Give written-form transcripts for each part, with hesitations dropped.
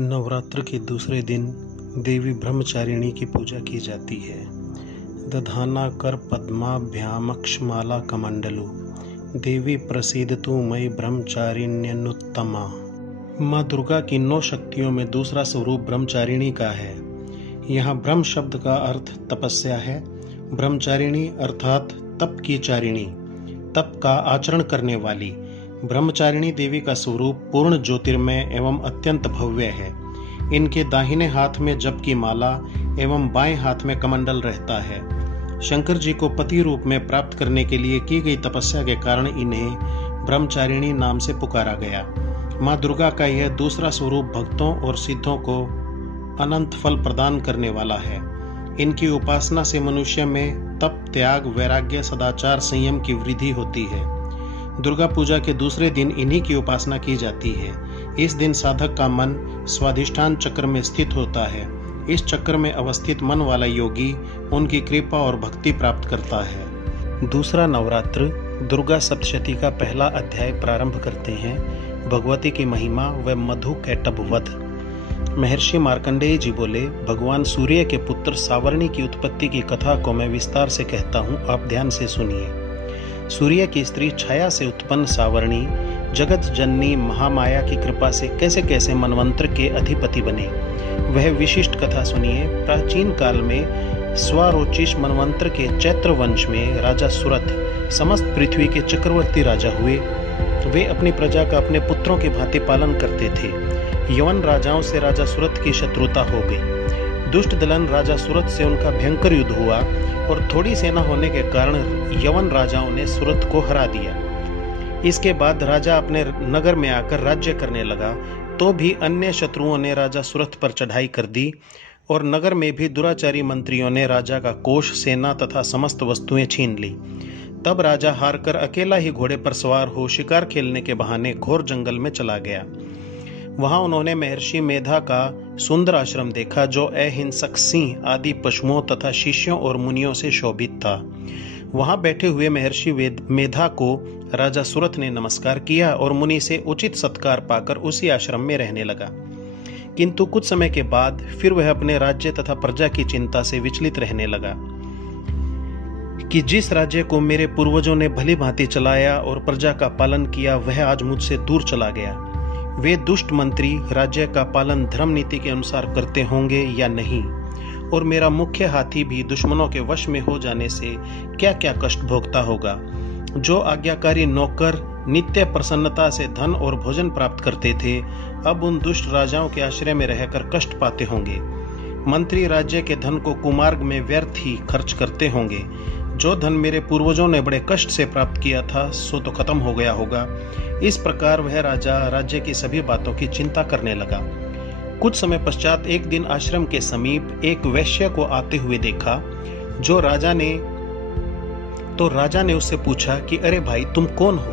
नवरात्र के दूसरे दिन देवी ब्रह्मचारिणी की पूजा की जाती है। दधाना कर पद्माभ्यामक्षमाला कमंडलु देवी प्रसीदतु मयि ब्रह्मचारिण्यनुत्तमा। माँ दुर्गा की 9 शक्तियों में दूसरा स्वरूप ब्रह्मचारिणी का है। यहाँ ब्रह्म शब्द का अर्थ तपस्या है। ब्रह्मचारिणी अर्थात तप की चारिणी, तप का आचरण करने वाली। ब्रह्मचारिणी देवी का स्वरूप पूर्ण ज्योतिर्मय एवं अत्यंत भव्य है। इनके दाहिने हाथ में जप की माला एवं बाएं हाथ में कमंडल रहता है। शंकर जी को पति रूप में प्राप्त करने के लिए की गई तपस्या के कारण इन्हें ब्रह्मचारिणी नाम से पुकारा गया। माँ दुर्गा का यह दूसरा स्वरूप भक्तों और सिद्धों को अनंत फल प्रदान करने वाला है। इनकी उपासना से मनुष्य में तप, त्याग, वैराग्य, सदाचार, संयम की वृद्धि होती है। दुर्गा पूजा के दूसरे दिन इन्हीं की उपासना की जाती है। इस दिन साधक का मन स्वाधिष्ठान चक्र में स्थित होता है। इस चक्र में अवस्थित मन वाला योगी उनकी कृपा और भक्ति प्राप्त करता है। दूसरा नवरात्र दुर्गा सप्तशती का पहला अध्याय प्रारंभ करते हैं। भगवती की महिमा व मधु कैटभ वध। महर्षि मार्कंडेय जी बोले, भगवान सूर्य के पुत्र सावर्णी की उत्पत्ति की कथा को मैं विस्तार से कहता हूँ, आप ध्यान से सुनिए। सूर्य की स्त्री छाया से उत्पन्न सावर्णी जगत जननी महामाया की कृपा से कैसे कैसे मनवंतर के अधिपति बने, वह विशिष्ट कथा सुनिए। प्राचीन काल में स्वारोचिष मनवंतर के चैत्र वंश में राजा सुरथ समस्त पृथ्वी के चक्रवर्ती राजा हुए। वे अपनी प्रजा का अपने पुत्रों के भांति पालन करते थे। यवन राजाओं से राजा सुरथ की शत्रुता हो गई। दुष्ट दलन राजा सुरथ से उनका भयंकर युद्ध हुआ और थोड़ी सेना होने के कारण यवन राजाओं ने सुरथ को हरा दिया। इसके बाद राजा अपने नगर में आकर राज्य करने लगा, तो भी अन्य शत्रुओं ने राजा सुरथ पर चढ़ाई कर दी और नगर में भी दुराचारी मंत्रियों ने राजा का कोष, सेना तथा समस्त वस्तुएं छीन ली। तब राजा हारकर अकेला ही घोड़े पर सवार हो शिकार खेलने के बहाने घोर जंगल में चला गया। वहां उन्होंने महर्षि मेधा का सुंदर आश्रम देखा, जो अहिंसक सिंह आदि पशुओं तथा शिष्यों और मुनियों से शोभित था। वहां बैठे हुए महर्षि मेधा को राजा सुरथ ने नमस्कार किया और मुनि से उचित सत्कार पाकर उसी आश्रम में रहने लगा। किंतु कुछ समय के बाद फिर वह अपने राज्य तथा प्रजा की चिंता से विचलित रहने लगा कि जिस राज्य को मेरे पूर्वजों ने भली भांति चलाया और प्रजा का पालन किया, वह आज मुझसे दूर चला गया। वे दुष्ट मंत्री राज्य का पालन धर्म नीति के अनुसार करते होंगे या नहीं, और मेरा मुख्य हाथी भी दुश्मनों के वश में हो जाने से क्या क्या कष्ट भोगता होगा। जो आज्ञाकारी नौकर नित्य प्रसन्नता से धन और भोजन प्राप्त करते थे, अब उन दुष्ट राजाओं के आश्रय में रहकर कष्ट पाते होंगे। मंत्री राज्य के धन को कुमार्ग में व्यर्थ ही खर्च करते होंगे। जो धन मेरे पूर्वजों ने बड़े कष्ट से प्राप्त किया था, सो तो खत्म हो गया होगा। इस प्रकार वह राजा राज्य की सभी बातों की चिंता करने लगा। कुछ समय पश्चात एक दिन आश्रम के समीप एक वैश्य को आते हुए देखा। राजा ने उससे पूछा कि अरे भाई, तुम कौन हो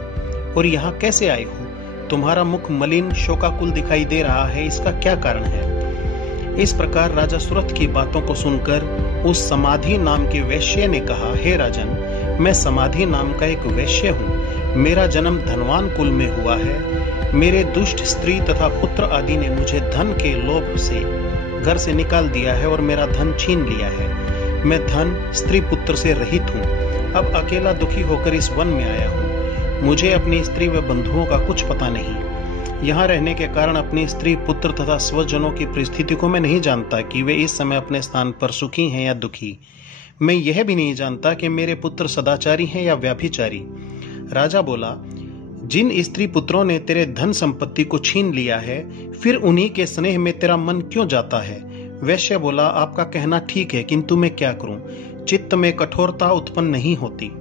और यहाँ कैसे आए हो? तुम्हारा मुख मलिन शोकाकुल दिखाई दे रहा है, इसका क्या कारण है? इस प्रकार राजा सुरथ की बातों को सुनकर उस समाधि नाम के वैश्य ने कहा, हे राजन, मैं समाधि नाम का एक वैश्य हूँ। मेरा जन्म धनवान कुल में हुआ है। मेरे दुष्ट स्त्री तथा पुत्र आदि ने मुझे धन के लोभ से घर से निकाल दिया है और मेरा धन छीन लिया है। मैं धन, स्त्री, पुत्र से रहित हूँ। अब अकेला दुखी होकर इस वन में आया हूँ। मुझे अपनी स्त्री व बंधुओं का कुछ पता नहीं। यहाँ रहने के कारण अपनी स्त्री, पुत्र तथा स्वजनों की परिस्थिति को मैं नहीं जानता कि वे इस समय अपने स्थान पर सुखी हैं या दुखी। मैं यह भी नहीं जानता कि मेरे पुत्र सदाचारी हैं या व्याभिचारी। राजा बोला, जिन स्त्री पुत्रों ने तेरे धन संपत्ति को छीन लिया है, फिर उन्हीं के स्नेह में तेरा मन क्यों जाता है? वैश्य बोला, आपका कहना ठीक है, किंतु मैं क्या करूं? चित्त में कठोरता उत्पन्न नहीं होती।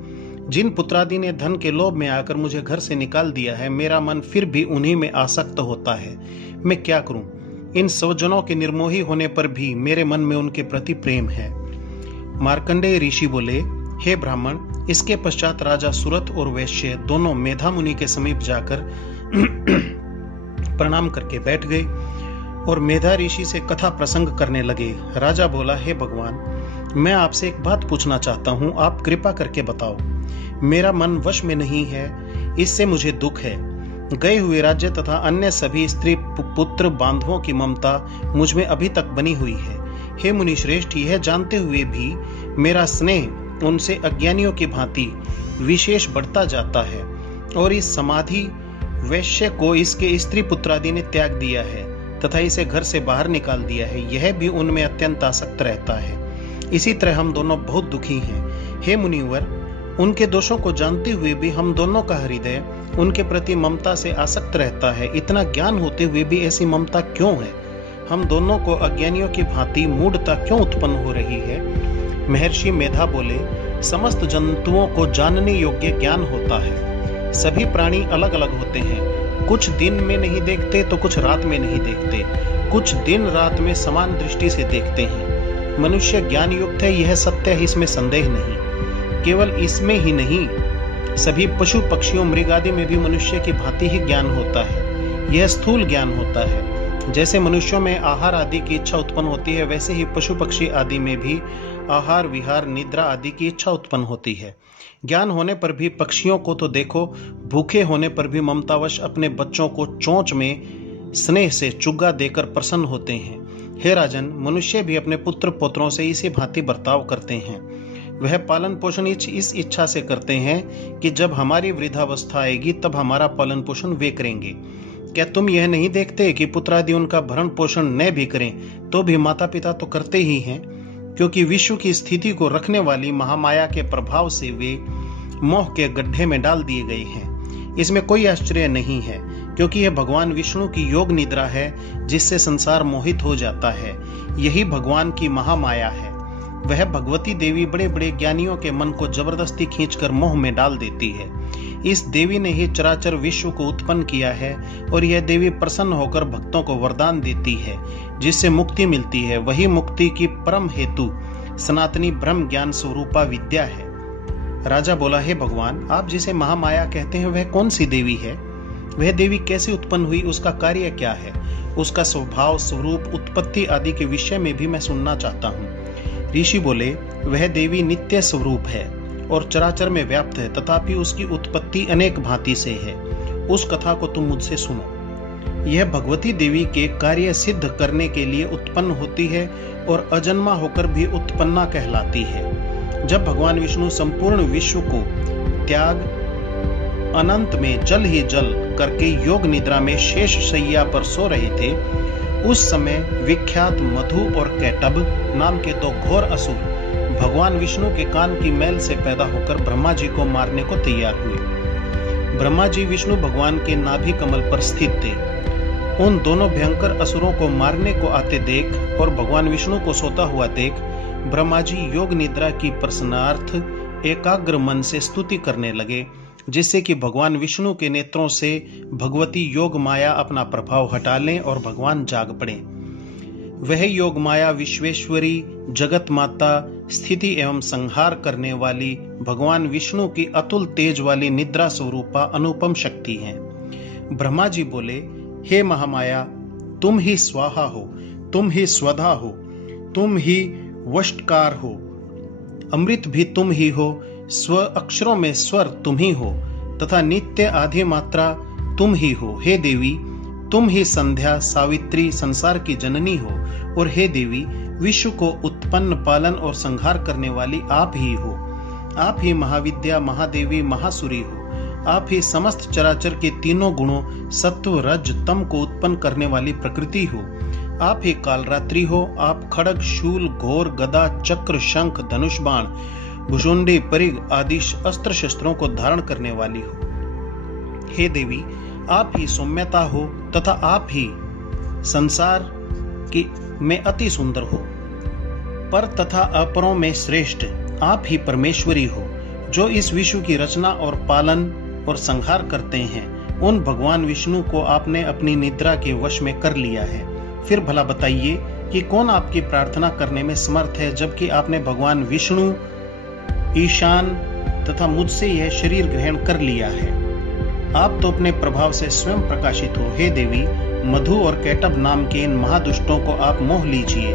जिन पुत्रादि ने धन के लोभ में आकर मुझे घर से निकाल दिया है, मेरा मन फिर भी उन्हीं में आसक्त होता है। मैं क्या करूं? इन स्वजनों के निर्मोही होने पर भी मेरे मन में उनके प्रति प्रेम है। मार्कंडेय ऋषि बोले, हे ब्राह्मण, इसके पश्चात राजा सुरथ और वैश्य दोनों मेधा मुनि के समीप जाकर प्रणाम करके बैठ गए और मेधा ऋषि से कथा प्रसंग करने लगे। राजा बोला, हे भगवान, मैं आपसे एक बात पूछना चाहता हूँ, आप कृपा करके बताओ। मेरा मन वश में नहीं है, इससे मुझे दुख है। गए हुए राज्य तथा अन्य सभी स्त्री पुत्र बांधवों की ममता मुझ में अभी तक बनी हुई है। हे मुनि श्रेष्ठ, यह जानते हुए भी मेरा स्नेह उनसे अज्ञानियों की भांति विशेष बढ़ता जाता है और इस समाधि वैश्य को इसके स्त्री पुत्रादि ने त्याग दिया है तथा इसे घर से बाहर निकाल दिया है। यह भी उनमें अत्यंत आसक्त रहता है। इसी तरह हम दोनों बहुत दुखी हैं। हे मुनिवर, उनके दोषों को जानते हुए भी हम दोनों का हृदय उनके प्रति ममता से आसक्त रहता है। इतना ज्ञान होते हुए भी ऐसी ममता क्यों है? हम दोनों को अज्ञानियों की भांति मूढ़ता क्यों उत्पन्न हो रही है? महर्षि मेधा बोले, समस्त जंतुओं को जानने योग्य ज्ञान होता है। सभी प्राणी अलग अलग होते हैं। कुछ दिन में नहीं देखते तो कुछ रात में नहीं देखते, कुछ दिन रात में समान दृष्टि से देखते हैं। मनुष्य ज्ञान युक्त है, यह सत्य है, इसमें संदेह नहीं। केवल इसमें ही नहीं, सभी पशु पक्षियों मृग आदि में भी मनुष्य की भांति ही ज्ञान होता है। यह स्थूल ज्ञान होता है। जैसे मनुष्यों में आहार आदि की इच्छा उत्पन्न होती है, वैसे ही पशु पक्षी आदि में भी आहार विहार निद्रा आदि की इच्छा उत्पन्न होती है। ज्ञान होने पर भी पक्षियों को तो देखो, भूखे होने पर भी ममतावश अपने बच्चों को चोंच में स्नेह से चुग्गा देकर प्रसन्न होते हैं। हे राजन, मनुष्य भी अपने पुत्र पुत्रों से इसी भांति बर्ताव करते हैं। वह पालन पोषण इस इच्छा से करते हैं कि जब हमारी वृद्धावस्था आएगी तब हमारा पालन पोषण वे करेंगे। क्या तुम यह नहीं देखते कि पुत्रादि उनका भरण पोषण न भी करें तो भी माता पिता तो करते ही हैं, क्योंकि विश्व की स्थिति को रखने वाली महामाया के प्रभाव से वे मोह के गड्ढे में डाल दिए गए हैं। इसमें कोई आश्चर्य नहीं है, क्योंकि यह भगवान विष्णु की योग निद्रा है जिससे संसार मोहित हो जाता है। यही भगवान की महामाया है। वह भगवती देवी बड़े बड़े ज्ञानियों के मन को जबरदस्ती खींचकर मोह में डाल देती है। इस देवी ने ही चराचर विश्व को उत्पन्न किया है और यह देवी प्रसन्न होकर भक्तों को वरदान देती है जिससे मुक्ति मिलती है। वही मुक्ति की परम हेतु सनातनी ब्रह्म ज्ञान स्वरूपा विद्या है। राजा बोला, हे भगवान, आप जिसे महामाया कहते हैं वह कौन सी देवी है? वह देवी कैसे उत्पन्न हुई? उसका कार्य क्या है? उसका स्वभाव, स्वरूप, उत्पत्ति आदि के विषय में भी मैं सुनना चाहता हूँ। ऋषि बोले, वह देवी नित्य स्वरूप है और चराचर में व्याप्त है, तथापि उसकी उत्पत्ति अनेक भांति से है। उस कथा को तुम मुझसे सुनो। यह भगवती देवी के कार्य सिद्ध करने के लिए उत्पन्न होती है और अजन्मा होकर भी उत्पन्ना कहलाती है। जब भगवान विष्णु संपूर्ण विश्व को त्याग अनंत में जल ही जल करके योग निद्रा में शेष शैया पर सो रहे थे, उस समय विख्यात मधु और कैटभ नाम के दो घोर असुर भगवान विष्णु के कान की मैल से पैदा होकर ब्रह्मा जी को मारने को तैयार हुए। ब्रह्मा जी विष्णु भगवान के नाभि कमल पर स्थित थे। उन दोनों भयंकर असुरों को मारने को आते देख और भगवान विष्णु को सोता हुआ देख ब्रह्मा जी योग निद्रा की प्रसन्नार्थ एकाग्र मन से स्तुति करने लगे, जिससे कि भगवान विष्णु के नेत्रों से भगवती योग माया अपना प्रभाव हटा लें और भगवान जाग पड़े। वह योग माया विश्वेश्वरी, जगत माता, स्थिति एवं संहार करने वाली भगवान विष्णु की अतुल तेज वाली निद्रा स्वरूपा अनुपम शक्ति है। ब्रह्मा जी बोले, हे महामाया, तुम ही स्वाहा हो, तुम ही स्वधा हो, तुम ही वष्टकार हो, अमृत भी तुम ही हो, स्व अक्षरों में स्वर तुम ही हो तथा नित्य आधि मात्रा तुम ही हो। हे देवी, तुम ही संध्या, सावित्री, संसार की जननी हो और हे देवी, विश्व को उत्पन्न, पालन और संहार करने वाली आप ही हो। आप ही महाविद्या, महादेवी, महासुरी हो। आप ही समस्त चराचर के तीनों गुणों सत्व, रज, तम को उत्पन्न करने वाली प्रकृति हो। आप ही कालरात्रि हो। आप खड्ग, शूल, घोर, गदा, चक्र, शंख, धनुष बाण, भुजुंडी, परिग आदि अस्त्र शस्त्रों को धारण करने वाली हो। हे देवी, आप ही सौम्यता हो तथा आप ही संसार की में अति सुंदर हो। पर तथा अपरों में श्रेष्ठ आप ही परमेश्वरी हो, जो इस विश्व की रचना और पालन और संहार करते हैं। उन भगवान विष्णु को आपने अपनी निद्रा के वश में कर लिया है। फिर भला बताइए कि कौन आपकी प्रार्थना करने में समर्थ है, जबकि आपने भगवान विष्णु, ईशान तथा मुझसे यह शरीर ग्रहण कर लिया है। आप तो अपने प्रभाव से स्वयं प्रकाशित हो। हे देवी, मधु और कैटभ नाम के इन महादुष्टों को आप मोह लीजिए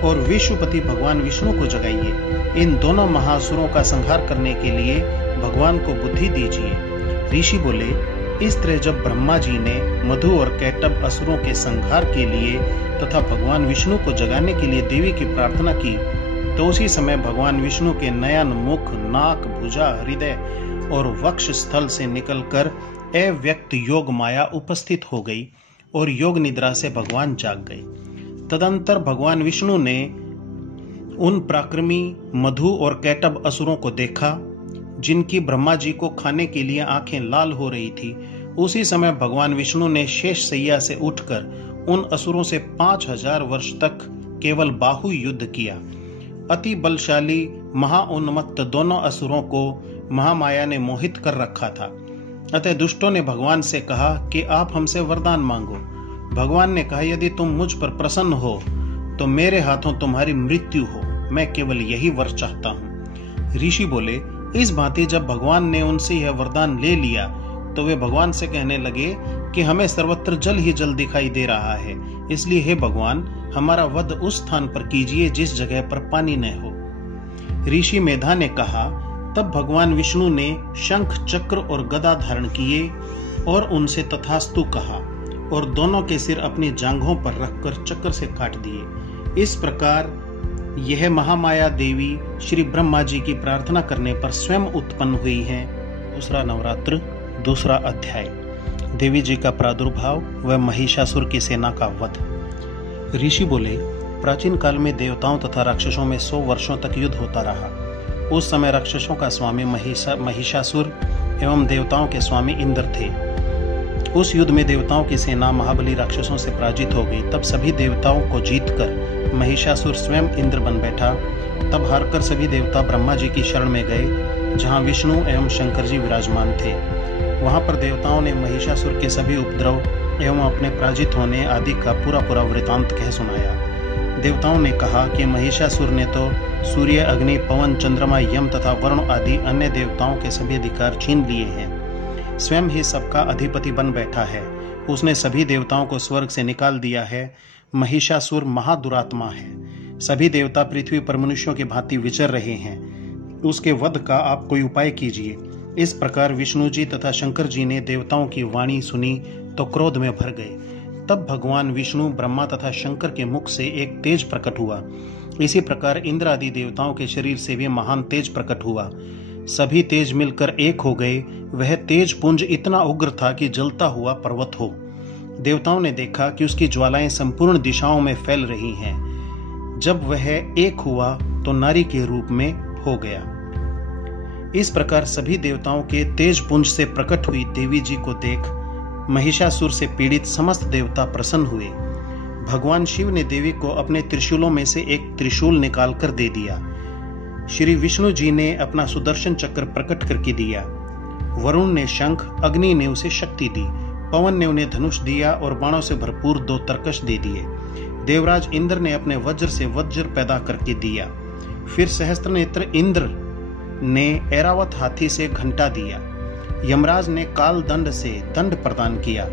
और विश्वपति भगवान विष्णु को जगाइए। इन दोनों महासुरों का संहार करने के लिए भगवान को बुद्धि दीजिए। ऋषि बोले, इस तरह जब ब्रह्मा जी ने मधु और कैटभ असुरों के संहार के लिए तथा भगवान विष्णु को जगाने के लिए देवी की प्रार्थना की, तो उसी समय भगवान विष्णु के नयन, मुख, नाक, भुजा, हृदय और वक्ष स्थल से निकलकर अव्यक्त योग माया उपस्थित हो गई और योग निद्रा से भगवान जाग गए। तदंतर भगवान विष्णु ने उन पराक्रमी मधु और कैटभ असुरों को देखा जिनकी ब्रह्मा जी को खाने के लिए आंखें लाल हो रही थी। उसी समय भगवान विष्णु ने शेष सैया से उठकर उन असुरों से 5000 वर्ष तक केवल बाहु युद्ध किया। अति बलशाली महाउन्मत्त दोनों असुरों को महामाया ने मोहित कर रखा था। अतः दुष्टों ने भगवान से कहा कि आप हमसे वरदान मांगो। भगवान ने कहा, यदि तुम मुझ पर प्रसन्न हो तो मेरे हाथों तुम्हारी मृत्यु हो, मैं केवल यही वर चाहता हूँ। ऋषि बोले, इस भांति जब भगवान ने उनसे यह वरदान ले लिया तो वे भगवान से कहने लगे कि हमें सर्वत्र जल ही जल दिखाई दे रहा है, इसलिए हे भगवान, हमारा वध उस स्थान पर कीजिए जिस जगह पर पानी न हो। ऋषि मेधा ने कहा, तब भगवान विष्णु ने शंख, चक्र और गदा धारण किए और उनसे तथास्तु कहा और दोनों के सिर अपनी जांघों पर रखकर चक्र से काट दिए। इस प्रकार यह महामाया देवी श्री ब्रह्मा जी की प्रार्थना करने पर स्वयं उत्पन्न हुई है। दूसरा नवरात्र, दूसरा अध्याय। देवी जी का प्रादुर्भाव व महिषासुर की सेना का वध। ऋषि बोले, प्राचीन काल में देवताओं तथा राक्षसों में 100 वर्षों तक युद्ध होता रहा। उस समय राक्षसों का स्वामी महिषासुर एवं देवताओं के स्वामी इंद्र थे। उस युद्ध में देवताओं की सेना महाबली राक्षसों से पराजित हो गई। तब सभी देवताओं को जीतकर महिषासुर स्वयं इंद्र बन बैठा। तब हारकर सभी देवता ब्रह्मा जी की शरण में गए, जहां विष्णु एवं शंकर जी विराजमान थे। वहां पर देवताओं ने महिषासुर के सभी उपद्रव एवं अपने पराजित होने आदि का पूरा वृतांत कह सुनाया। देवताओं ने कहा कि महिषासुर ने तो सूर्य, अग्नि, पवन, चंद्रमा, यम तथा वरुण आदि अन्य देवताओं के सभी अधिकार छीन लिए हैं। स्वयं ही सबका अधिपति बन बैठा है। उसने सभी देवताओं को स्वर्ग से निकाल दिया है। महिषासुर महादुरात्मा है। सभी देवता पृथ्वी पर मनुष्यों की भांति विचर रहे हैं। उसके वध का आप कोई उपाय कीजिए। इस प्रकार विष्णु जी तथा शंकर जी ने देवताओं की वाणी सुनी तो क्रोध में भर गए। तब भगवान विष्णु, ब्रह्मा तथा शंकर के मुख से एक तेज प्रकट हुआ। इसी प्रकार इंद्र आदि देवताओं के शरीर से भी महान तेज प्रकट हुआ। सभी तेज मिलकर एक हो गए। वह तेज पुंज इतना उग्र था कि जलता हुआ पर्वत हो। देवताओं ने देखा कि उसकी ज्वालाएं संपूर्ण दिशाओं में फैल रही हैं। जब वह एक हुआ तो नारी के रूप में हो गया। इस प्रकार सभी देवताओं के तेज पुंज से प्रकट हुई देवी जी को देख महिषासुर से पीड़ित समस्त देवता प्रसन्न हुए। भगवान शिव ने देवी को अपने त्रिशूलों में से एक त्रिशूल निकालकर दे दिया। श्री विष्णु जी ने अपना सुदर्शन चक्र प्रकट करके दिया। वरुण ने शंख, अग्नि ने उसे शक्ति दी, पवन ने उन्हें धनुष दिया और बाणों से भरपूर 2 तरकश दे दिए। देवराज इंद्र ने अपने वज्र से वज्र पैदा करके दिया। फिर सहस्त्रनेत्र इंद्र ने ऐरावत हाथी से घंटा दिया। यमराज ने काल दंड से दंड प्रदान किया।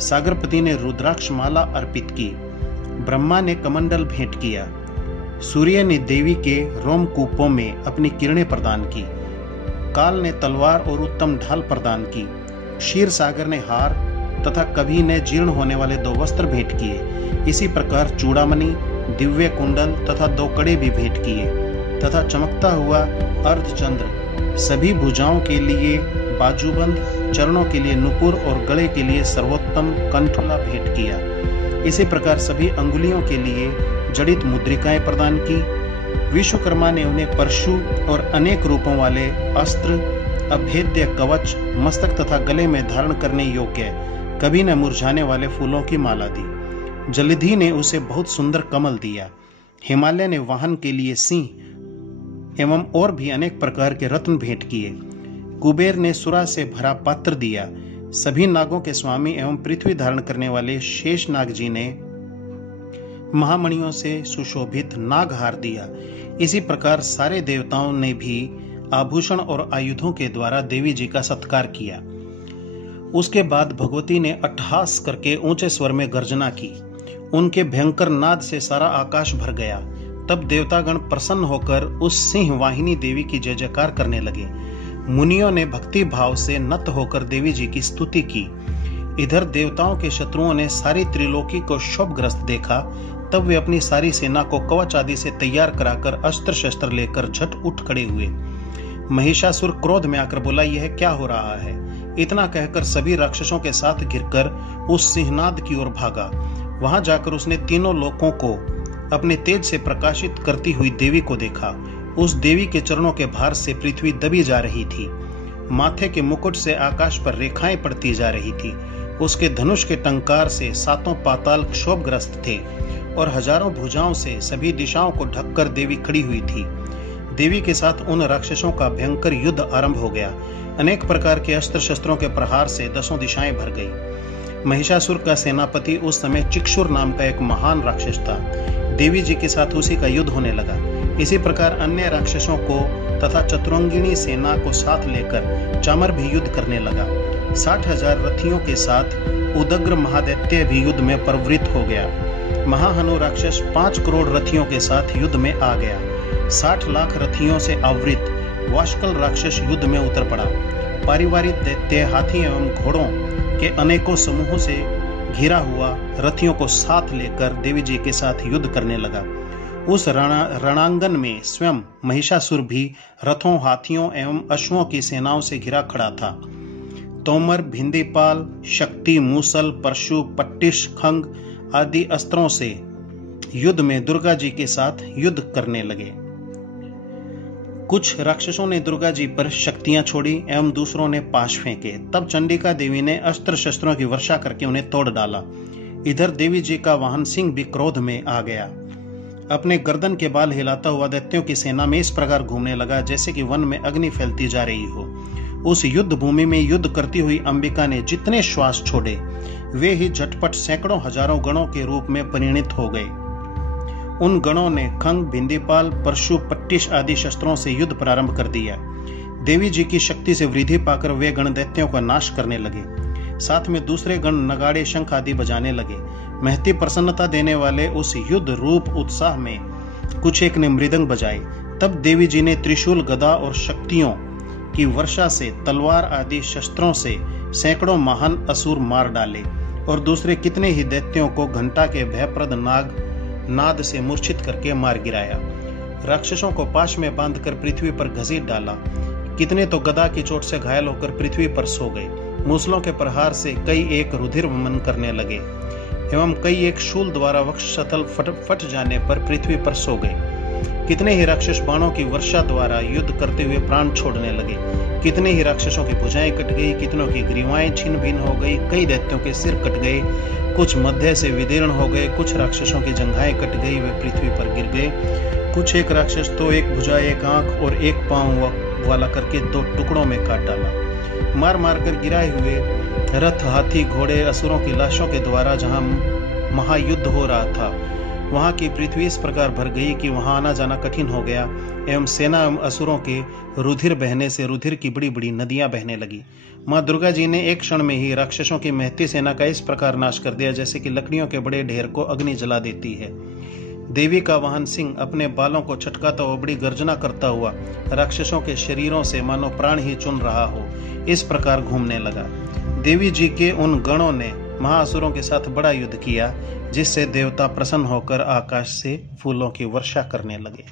सागरपति ने रुद्राक्ष माला अर्पित की। ब्रह्मा ने कमंडल भेंट किया। सूर्य ने देवी के रोमकूपों में अपनी किरणें प्रदान की। काल ने तलवार और उत्तम ढाल प्रदान की। क्षीर सागर ने हार तथा कभी ने जीर्ण होने वाले 2 वस्त्र भेंट किए। इसी प्रकार चूड़ामणि, दिव्य कुंडल तथा 2 कड़े भी भेंट किए तथा चमकता हुआ अर्धचंद्र, सभी भुजाओं के लिए बाजूबंद, चरणों के लिए नुपुर और गले के लिए सर्वोत्तम कंठुला भेंट किया। इसी प्रकार सभी अंगुलियों के लिए जड़ित मुद्रिकाएं प्रदान की। विश्वकर्मा ने उन्हें परशु और अनेक रूपों वाले अस्त्र, अभेद्य कवच, मस्तक तथा गले में धारण करने योग्य कभी न मुरझाने वाले फूलों की माला दी। जलधि ने उसे बहुत सुंदर कमल दिया। हिमालय ने वाहन के लिए सिंह एवं और भी अनेक प्रकार के रत्न भेंट किए। कुबेर ने सुरा से भरा पात्र दिया। सभी नागों के स्वामी एवं पृथ्वी धारण करने वाले शेष नाग जी ने महामणियों से सुशोभित नागहार दिया। इसी प्रकार सारे देवताओं ने भी आभूषण और आयुधों के द्वारा देवी जी का सत्कार किया। उसके बाद भगवती ने अट्टहास करके ऊंचे स्वर में गर्जना की। उनके भयंकर नाद से सारा आकाश भर गया। तब देवतागण प्रसन्न होकर उस सिंह वाहिनी देवी की जय जयकार करने लगे। मुनियों ने भक्ति भाव से नत होकर देवी जी की स्तुति की। इधर देवताओं के शत्रुओं ने सारी त्रिलोकी को क्षोभग्रस्त देखा। तब वे अपनी सारी सेना को कवच आदि से तैयार कराकर अस्त्र शस्त्र लेकर झट उठ खड़े हुए। महिषासुर क्रोध में आकर बोला, यह क्या हो रहा है? इतना कहकर सभी राक्षसों के साथ घिरकर उस सिंहनाद की ओर भागा। वहां जाकर उसने तीनों लोकों को अपने तेज से प्रकाशित करती हुई देवी को देखा। उस देवी के चरणों के भार से पृथ्वी दबी जा रही थी। माथे के मुकुट से आकाश पर रेखाएं पड़ती जा रही थी। उसके धनुष के टंकार से सातों पाताल क्षोभग्रस्त थे और हजारों भुजाओं से सभी दिशाओं को ढककर देवी खड़ी हुई थी। देवी के साथ उन राक्षसों का भयंकर युद्ध आरंभ हो गया। अनेक प्रकार के अस्त्र शस्त्रों के प्रहार से दसों दिशाएं भर गई। महिषासुर का सेनापति उस समय चिक्षुर नाम का एक महान राक्षस था। देवी जी के साथ उसी का युद्ध होने लगा। इसी प्रकार अन्य राक्षसों को तथा चतुरंगिणी सेना को साथ लेकर चामर भी युद्ध करने लगा। 60,000 रथियों के साथ उदग्र महादैत्य भी युद्ध में प्रवृत्त हो गया। महाहनु राक्षस 5 करोड़ रथियों के साथ युद्ध में आ गया। 60 लाख रथियों से आवृत वाशकल राक्षस युद्ध में उतर पड़ा। पारिवारिक दैत्य हाथी एवं घोड़ों के अनेकों समूहों से घिरा हुआ रथियों को साथ लेकर देवी जी के साथ युद्ध करने लगा। उस रणांगन में स्वयं महिषासुर भी रथों, हाथियों एवं अश्वों की सेनाओं से घिरा खड़ा था। तोमर, भिंदीपाल, शक्ति, मूसल, परशु, पट्टिश, खंग आदि अस्त्रों से युद्ध में दुर्गा जी के साथ युद्ध करने लगे। कुछ राक्षसों ने दुर्गा जी पर शक्तियां छोड़ी एवं दूसरों ने पाश फेंके। तब चंडिका देवी ने अस्त्र शस्त्रों की वर्षा करके उन्हें तोड़ डाला। इधर देवी जी का वाहन सिंह भी क्रोध में आ गया। अपने गर्दन के बाल हिलाता हुआ दैत्यों की सेना में इस प्रकार घूमने लगा जैसे कि वन में अग्नि फैलती जा रही हो। उस युद्ध भूमि में युद्ध करती हुई अंबिका ने जितने श्वास छोड़े वे ही झटपट सैकड़ों हजारों गणों के रूप में परिणित हो गए। उन गणों ने खंग, भिंदीपाल, परशु, पट्टिश आदि शस्त्रों से युद्ध प्रारंभ कर दिया। देवी जी की शक्ति से वृद्धि पाकर वे गण दैत्यों का नाश करने लगे। साथ में दूसरे गण नगाड़े, शंख आदि बजाने लगे। महती प्रसन्नता देने वाले उस युद्ध रूप उत्साह में कुछ एक ने मृदंग बजाई। तब देवी जी ने त्रिशूल, गदा और शक्तियों की वर्षा से तलवार आदि शस्त्रों से सैकड़ों महान असुर मार डाले और दूसरे कितने ही दैत्यों को घंटा के भयप्रद नाद से मूर्छित करके मार गिराया। राक्षसों को पाश में बांधकर पृथ्वी पर घसीट डाला। कितने तो गदा की चोट से घायल होकर पृथ्वी पर सो गए। मूसलों के प्रहार से कई एक रुधिर वमन करने लगे एवं कई एक शूल द्वारा वक्षस्थल फट जाने पर पृथ्वी पर सो गए। कितने ही राक्षस बाणों की वर्षा द्वारा युद्ध करते हुए प्राण छोड़ने लगे। कितने ही राक्षसों की भुजाएं कट गई, कितनों की ग्रीवाएं छिन्न भिन्न हो गई, कई दैत्यों के सिर कट गए, कुछ मध्य से विदीर्ण हो गए, कुछ राक्षसों की जंघाएं कट गई, वे पृथ्वी पर गिर गए। कुछ एक राक्षस तो एक भुजा, एक आंख और एक पांव वाला करके 2 टुकड़ों में काट डाला। मार मार कर गिराए हुए रथ, हाथी, घोड़े असुरों की लाशों के द्वारा जहां महायुद्ध हो रहा था वहां की पृथ्वी इस प्रकार भर गई कि वहां आना जाना कठिन हो गया एवं सेना एवं असुरों के रुधिर बहने से रुधिर की बड़ी बड़ी नदियां बहने लगी। मां दुर्गा जी ने एक क्षण में ही राक्षसों की महती सेना का इस प्रकार नाश कर दिया जैसे कि लकड़ियों के बड़े ढेर को अग्नि जला देती है। देवी का वाहन सिंह अपने बालों को छटकाता हुआ बड़ी गर्जना करता हुआ राक्षसों के शरीरों से मानो प्राण ही चुन रहा हो, इस प्रकार घूमने लगा। देवी जी के उन गणों ने महाअसुरों के साथ बड़ा युद्ध किया जिससे देवता प्रसन्न होकर आकाश से फूलों की वर्षा करने लगे।